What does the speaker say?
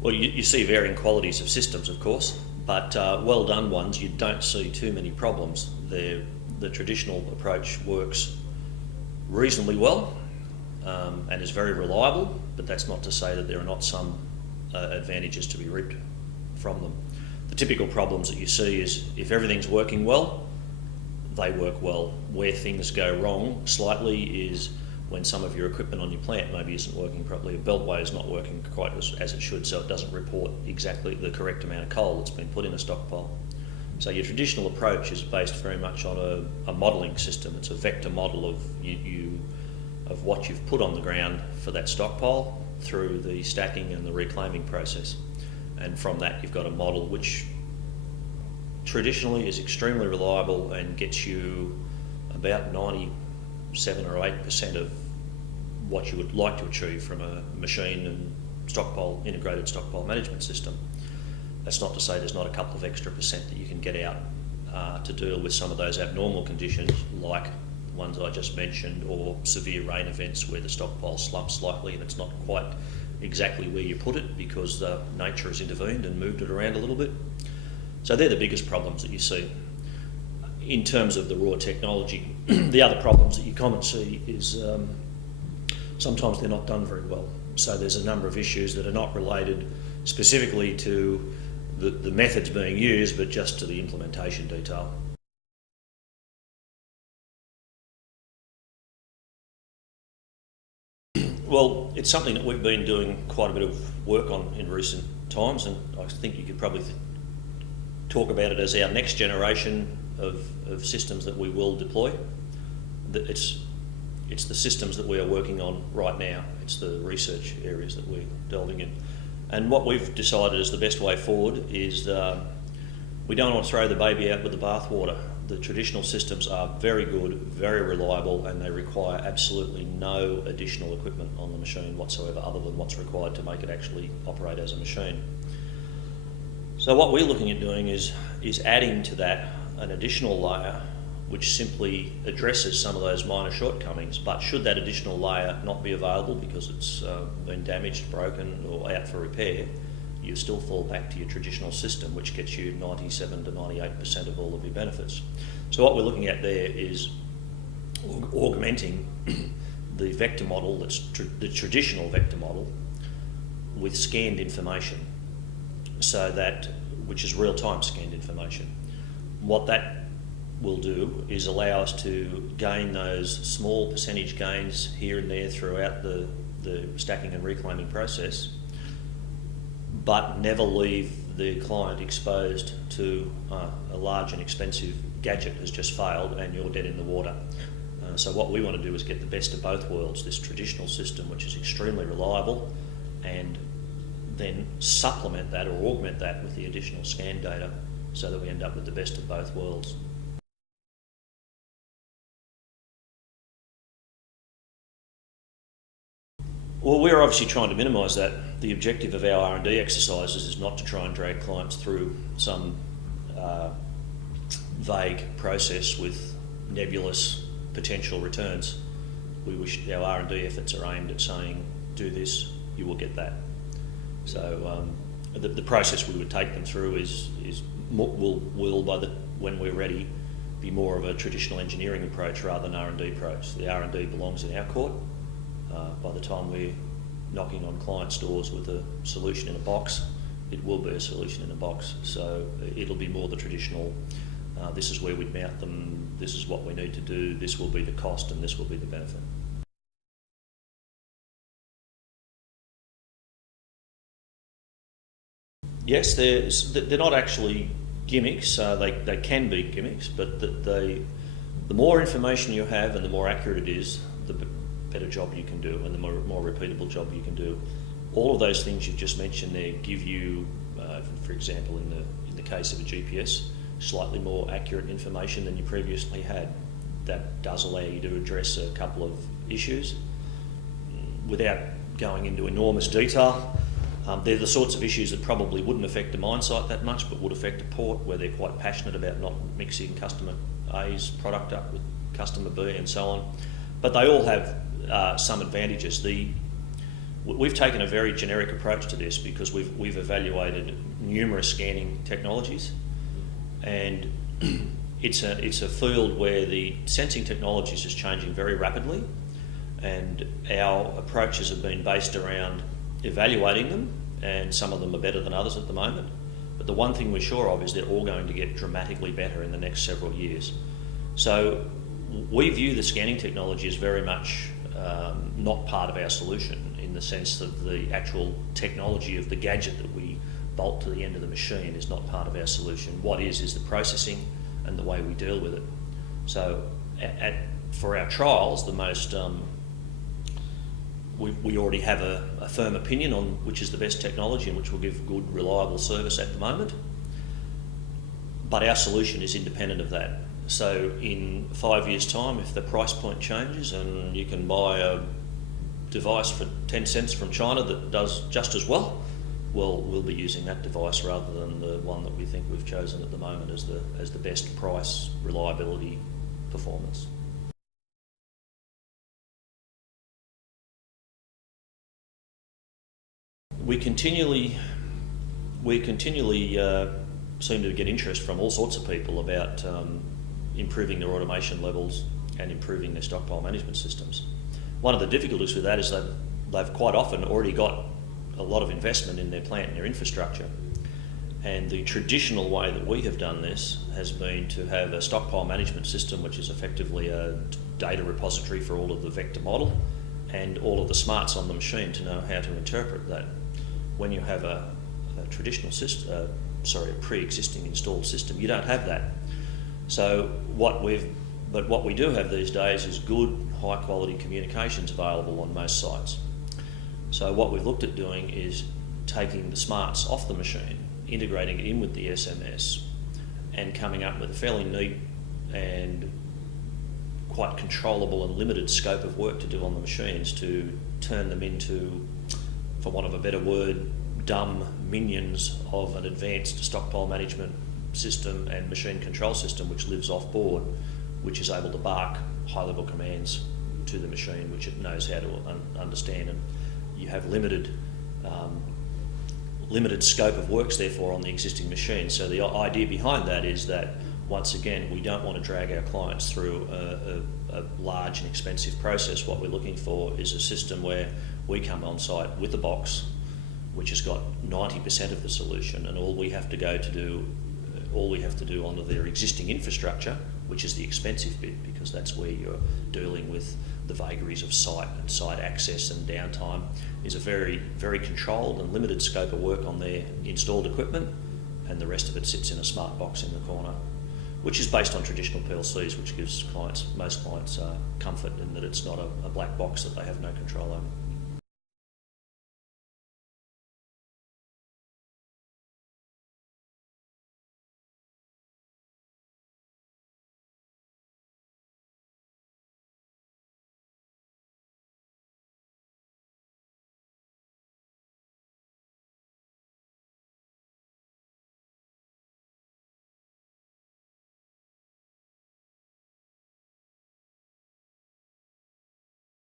Well, you see varying qualities of systems, of course, but well done ones, you don't see too many problems. The traditional approach works reasonably well and is very reliable, but that's not to say that there are not some advantages to be reaped from them. The typical problems that you see is if everything's working well, they work well. Where things go wrong slightly is when some of your equipment on your plant maybe isn't working properly. A beltway is not working quite as it should, so it doesn't report exactly the correct amount of coal that's been put in a stockpile. So your traditional approach is based very much on a modelling system. It's a vector model of of what you've put on the ground for that stockpile through the stacking and the reclaiming process. And from that you've got a model which traditionally is extremely reliable and gets you about 97 or 8% of what you would like to achieve from a machine and integrated stockpile management system. That's not to say there's not a couple of extra percent that you can get out to deal with some of those abnormal conditions like the ones I just mentioned, or severe rain events where the stockpile slumps slightly and it's not quite exactly where you put it because nature has intervened and moved it around a little bit. So they're the biggest problems that you see. In terms of the raw technology, the other problems that you commonly see is sometimes they're not done very well. So there's a number of issues that are not related specifically to the methods being used, but just to the implementation detail. Well, it's something that we've been doing quite a bit of work on in recent times, and I think you could probably talk about it as our next generation of systems that we will deploy. It's the systems that we are working on right now. It's the research areas that we're delving in. And what we've decided is the best way forward is we don't want to throw the baby out with the bathwater. The traditional systems are very good, very reliable, and they require absolutely no additional equipment on the machine whatsoever other than what's required to make it actually operate as a machine. So what we're looking at doing is adding to that an additional layer which simply addresses some of those minor shortcomings, but should that additional layer not be available because it's been damaged, broken or out for repair, you still fall back to your traditional system, which gets you 97 to 98% of all of your benefits. So what we're looking at there is augmenting the vector model, that's the traditional vector model, with scanned information, so that, which is real-time scanned information. What that will do is allow us to gain those small percentage gains here and there throughout the stacking and reclaiming process, but never leave the client exposed to a large and expensive gadget has just failed and you're dead in the water. So what we want to do is get the best of both worlds, this traditional system which is extremely reliable, and then supplement that or augment that with the additional scan data so that we end up with the best of both worlds. Well, we're obviously trying to minimise that. The objective of our R&D exercises is not to try and drag clients through some vague process with nebulous potential returns. We wish our R&D efforts are aimed at saying, do this, you will get that. So the process we would take them through will when we're ready, be more of a traditional engineering approach rather than R&D approach. The R&D belongs in our court. By the time we're knocking on clients' doors with a solution in a box, it will be a solution in a box. So it'll be more the traditional, this is where we'd mount them, this is what we need to do, this will be the cost and this will be the benefit. Yes, they're not actually gimmicks, they can be gimmicks, but the more information you have and the more accurate it is, the better job you can do and the more repeatable job you can do. All of those things you've just mentioned there give you, for example, in the case of a GPS, slightly more accurate information than you previously had. That does allow you to address a couple of issues without going into enormous detail. They're the sorts of issues that probably wouldn't affect a mine site that much, but would affect a port where they're quite passionate about not mixing customer A's product up with customer B and so on. But they all have some advantages. The we've taken a very generic approach to this because we've evaluated numerous scanning technologies, and it's a field where the sensing technologies is changing very rapidly, and our approaches have been based around evaluating them, and some of them are better than others at the moment. But the one thing we're sure of is they're all going to get dramatically better in the next several years. So we view the scanning technology as very much not part of our solution, in the sense that the actual technology of the gadget that we bolt to the end of the machine is not part of our solution. What is the processing and the way we deal with it. So for our trials, the most we already have a firm opinion on which is the best technology and which will give good, reliable service at the moment. But our solution is independent of that. So in 5 years' time, if the price point changes and you can buy a device for 10 cents from China that does just as well, we'll be using that device rather than the one that we think we've chosen at the moment as the best price, reliability, performance. We continually seem to get interest from all sorts of people about improving their automation levels and improving their stockpile management systems. One of the difficulties with that is that they've quite often already got a lot of investment in their plant and their infrastructure. And the traditional way that we have done this has been to have a stockpile management system, which is effectively a data repository for all of the vector model and all of the smarts on the machine to know how to interpret that. When you have a traditional system, a pre-existing installed system, you don't have that. So what we do have these days is good, high quality communications available on most sites. So what we've looked at doing is taking the smarts off the machine, integrating it in with the SMS, and coming up with a fairly neat and quite controllable and limited scope of work to do on the machines to turn them into, for want of a better word, dumb minions of an advanced stockpile management system and machine control system which lives off board, which is able to bark high-level commands to the machine which it knows how to understand. And you have limited scope of works therefore on the existing machine. So the idea behind that is that once again we don't want to drag our clients through a large and expensive process. What we're looking for is a system where we come on site with a box which has got 90% of the solution, and all we have to do under their existing infrastructure, which is the expensive bit, because that's where you're dealing with the vagaries of site and site access and downtime, is a very, very controlled and limited scope of work on their installed equipment, and the rest of it sits in a smart box in the corner, which is based on traditional PLCs, which gives most clients comfort in that it's not a black box that they have no control over.